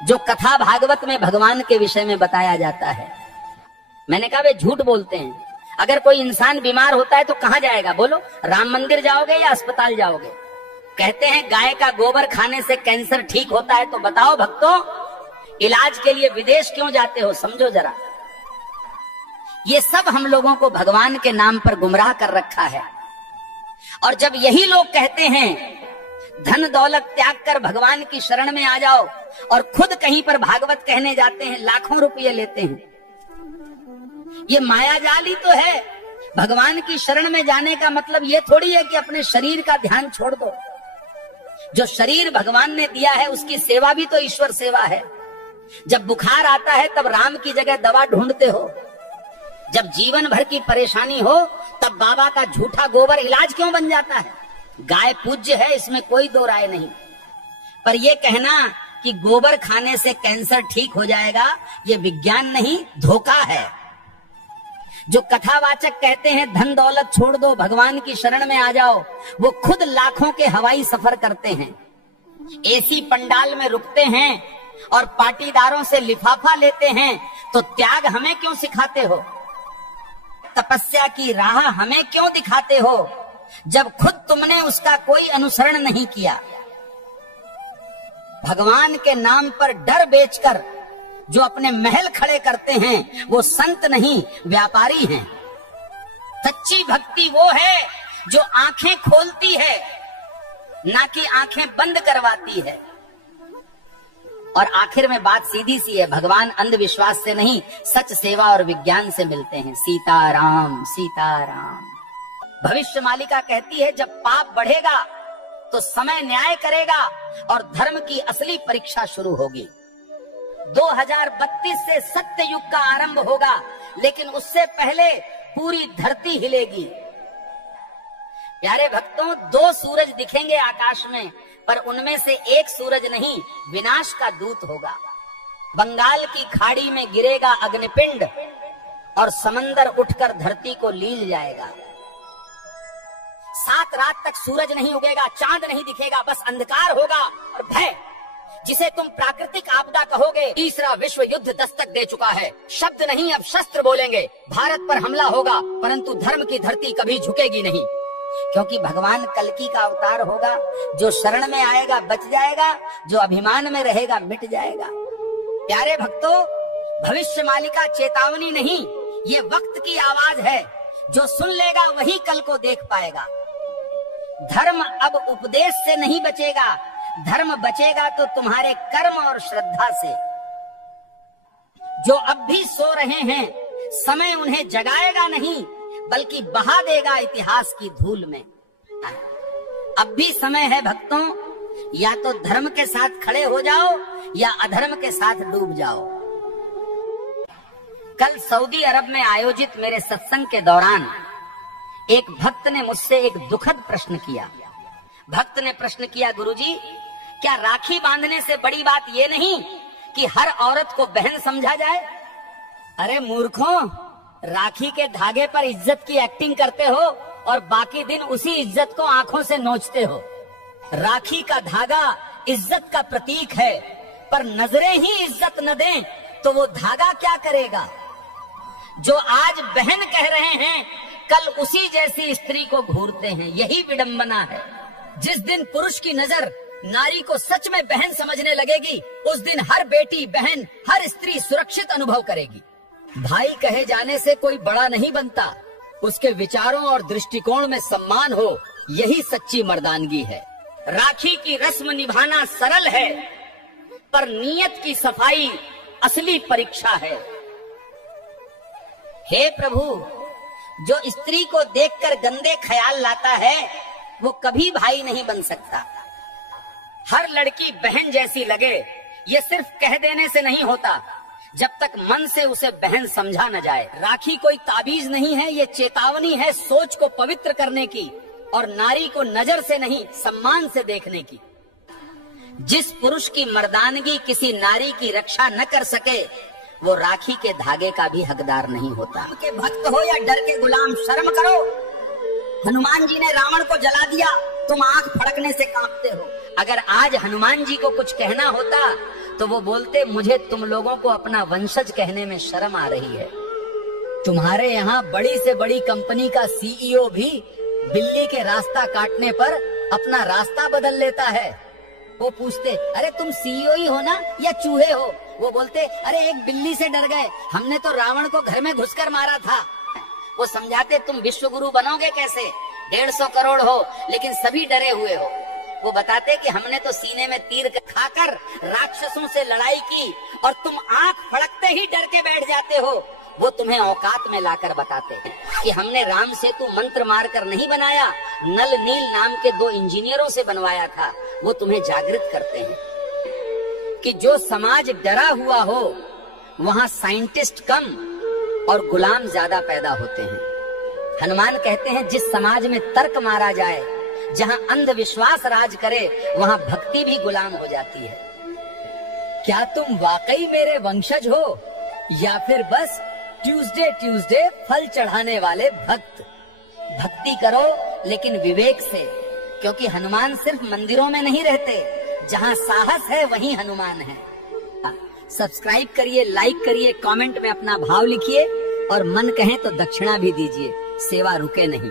जो कथा भागवत में भगवान के विषय में बताया जाता है। मैंने कहा वे झूठ बोलते हैं। अगर कोई इंसान बीमार होता है तो कहां जाएगा बोलो? राम मंदिर जाओगे या अस्पताल जाओगे? कहते हैं गाय का गोबर खाने से कैंसर ठीक होता है, तो बताओ भक्तों, इलाज के लिए विदेश क्यों जाते हो? समझो जरा। ये सब हम लोगों को भगवान के नाम पर गुमराह कर रखा है। और जब यही लोग कहते हैं धन दौलत त्याग कर भगवान की शरण में आ जाओ, और खुद कहीं पर भागवत कहने जाते हैं, लाखों रुपये लेते हैं। ये मायाजाल ही तो है। भगवान की शरण में जाने का मतलब ये थोड़ी है कि अपने शरीर का ध्यान छोड़ दो। जो शरीर भगवान ने दिया है उसकी सेवा भी तो ईश्वर सेवा है। जब बुखार आता है तब राम की जगह दवा ढूंढते हो। जब जीवन भर की परेशानी हो तब बाबा का झूठा गोबर इलाज क्यों बन जाता है? गाय पूज्य है, इसमें कोई दो राय नहीं। पर यह कहना कि गोबर खाने से कैंसर ठीक हो जाएगा, ये विज्ञान नहीं, धोखा है। जो कथावाचक कहते हैं धन दौलत छोड़ दो, भगवान की शरण में आ जाओ, वो खुद लाखों के हवाई सफर करते हैं, एसी पंडाल में रुकते हैं और पाटीदारों से लिफाफा लेते हैं। तो त्याग हमें क्यों सिखाते हो? तपस्या की राह हमें क्यों दिखाते हो, जब खुद तुमने उसका कोई अनुसरण नहीं किया? भगवान के नाम पर डर बेचकर जो अपने महल खड़े करते हैं वो संत नहीं, व्यापारी हैं। सच्ची भक्ति वो है जो आंखें खोलती है, ना कि आंखें बंद करवाती है। और आखिर में बात सीधी सी है, भगवान अंधविश्वास से नहीं, सच सेवा और विज्ञान से मिलते हैं। सीताराम सीताराम। भविष्य मालिका कहती है जब पाप बढ़ेगा तो समय न्याय करेगा और धर्म की असली परीक्षा शुरू होगी। 2032 से सत्य युग का आरंभ होगा, लेकिन उससे पहले पूरी धरती हिलेगी। प्यारे भक्तों, 2 सूरज दिखेंगे आकाश में, पर उनमें से एक सूरज नहीं, विनाश का दूत होगा। बंगाल की खाड़ी में गिरेगा अग्निपिंड और समंदर उठकर धरती को लील जाएगा। 7 रात तक सूरज नहीं उगेगा, चांद नहीं दिखेगा, बस अंधकार होगा और भय, जिसे तुम प्राकृतिक आपदा कहोगे। तीसरा विश्व युद्ध दस्तक दे चुका है। शब्द नहीं, अब शस्त्र बोलेंगे। भारत पर हमला होगा, परंतु धर्म की धरती कभी झुकेगी नहीं, क्योंकि भगवान कल्कि का अवतार होगा। जो शरण में आएगा बच जाएगा, जो अभिमान में रहेगा मिट जाएगा। प्यारे भक्तों, भविष्य मालिका चेतावनी नहीं, ये वक्त की आवाज है। जो सुन लेगा वही कल को देख पाएगा। धर्म अब उपदेश से नहीं बचेगा, धर्म बचेगा तो तुम्हारे कर्म और श्रद्धा से। जो अब भी सो रहे हैं, समय उन्हें जगाएगा नहीं, बल्कि बहा देगा इतिहास की धूल में। अब भी समय है भक्तों, या तो धर्म के साथ खड़े हो जाओ या अधर्म के साथ डूब जाओ। कल सऊदी अरब में आयोजित मेरे सत्संग के दौरान एक भक्त ने मुझसे एक दुखद प्रश्न किया। भक्त ने प्रश्न किया, गुरुजी, क्या राखी बांधने से बड़ी बात ये नहीं कि हर औरत को बहन समझा जाए? अरे मूर्खों, राखी के धागे पर इज्जत की एक्टिंग करते हो और बाकी दिन उसी इज्जत को आंखों से नोचते हो। राखी का धागा इज्जत का प्रतीक है, पर नजरें ही इज्जत न दें तो वो धागा क्या करेगा? जो आज बहन कह रहे हैं, कल उसी जैसी स्त्री को घूरते हैं। यही विडंबना है। जिस दिन पुरुष की नजर नारी को सच में बहन समझने लगेगी, उस दिन हर बेटी, बहन, हर स्त्री सुरक्षित अनुभव करेगी। भाई कहे जाने से कोई बड़ा नहीं बनता, उसके विचारों और दृष्टिकोण में सम्मान हो, यही सच्ची मर्दानगी है। राखी की रस्म निभाना सरल है, पर नीयत की सफाई असली परीक्षा है। हे प्रभु, जो स्त्री को देखकर गंदे ख्याल लाता है वो कभी भाई नहीं बन सकता। हर लड़की बहन जैसी लगे, ये सिर्फ कह देने से नहीं होता, जब तक मन से उसे बहन समझा न जाए। राखी कोई ताबीज नहीं है, ये चेतावनी है सोच को पवित्र करने की और नारी को नजर से नहीं सम्मान से देखने की। जिस पुरुष की मर्दानगी किसी नारी की रक्षा न कर सके, वो राखी के धागे का भी हकदार नहीं होता। के भक्त हो या डर के गुलाम, शर्म करो। हनुमान जी ने रावण को जला दिया, तुम आंख फड़कने से कांपते हो। अगर आज हनुमान जी को कुछ कहना होता तो वो बोलते, मुझे तुम लोगों को अपना वंशज कहने में शर्म आ रही है। तुम्हारे यहाँ बड़ी से बड़ी कंपनी का सीईओ भी बिल्ली के रास्ता काटने पर अपना रास्ता बदल लेता है। वो पूछते, अरे तुम सीईओ ही हो ना या चूहे हो? वो बोलते, अरे एक बिल्ली से डर गए, हमने तो रावण को घर में घुसकर मारा था। वो समझाते, तुम विश्व गुरु बनोगे कैसे? 150 करोड़ हो लेकिन सभी डरे हुए हो। वो बताते कि हमने तो सीने में तीर खाकर राक्षसों से लड़ाई की और तुम आंख फड़कते ही डर के बैठ जाते हो। वो तुम्हें औकात में लाकर बताते हैं कि हमने राम सेतु मंत्र मारकर नहीं बनाया, नल नील नाम के 2 इंजीनियरों से बनवाया था। वो तुम्हें जागृत करते हैं कि जो समाज डरा हुआ हो वहां साइंटिस्ट कम और गुलाम ज्यादा पैदा होते हैं। हनुमान कहते हैं, जिस समाज में तर्क मारा जाए, जहां अंधविश्वास राज करे, वहां भक्ति भी गुलाम हो जाती है। क्या तुम वाकई मेरे वंशज हो या फिर बस ट्यूसडे ट्यूसडे फल चढ़ाने वाले भक्त? भक्ति करो लेकिन विवेक से, क्योंकि हनुमान सिर्फ मंदिरों में नहीं रहते, जहां साहस है वहीं हनुमान है। सब्सक्राइब करिए, लाइक करिए, कमेंट में अपना भाव लिखिए और मन कहे तो दक्षिणा भी दीजिए। सेवा रुके नहीं।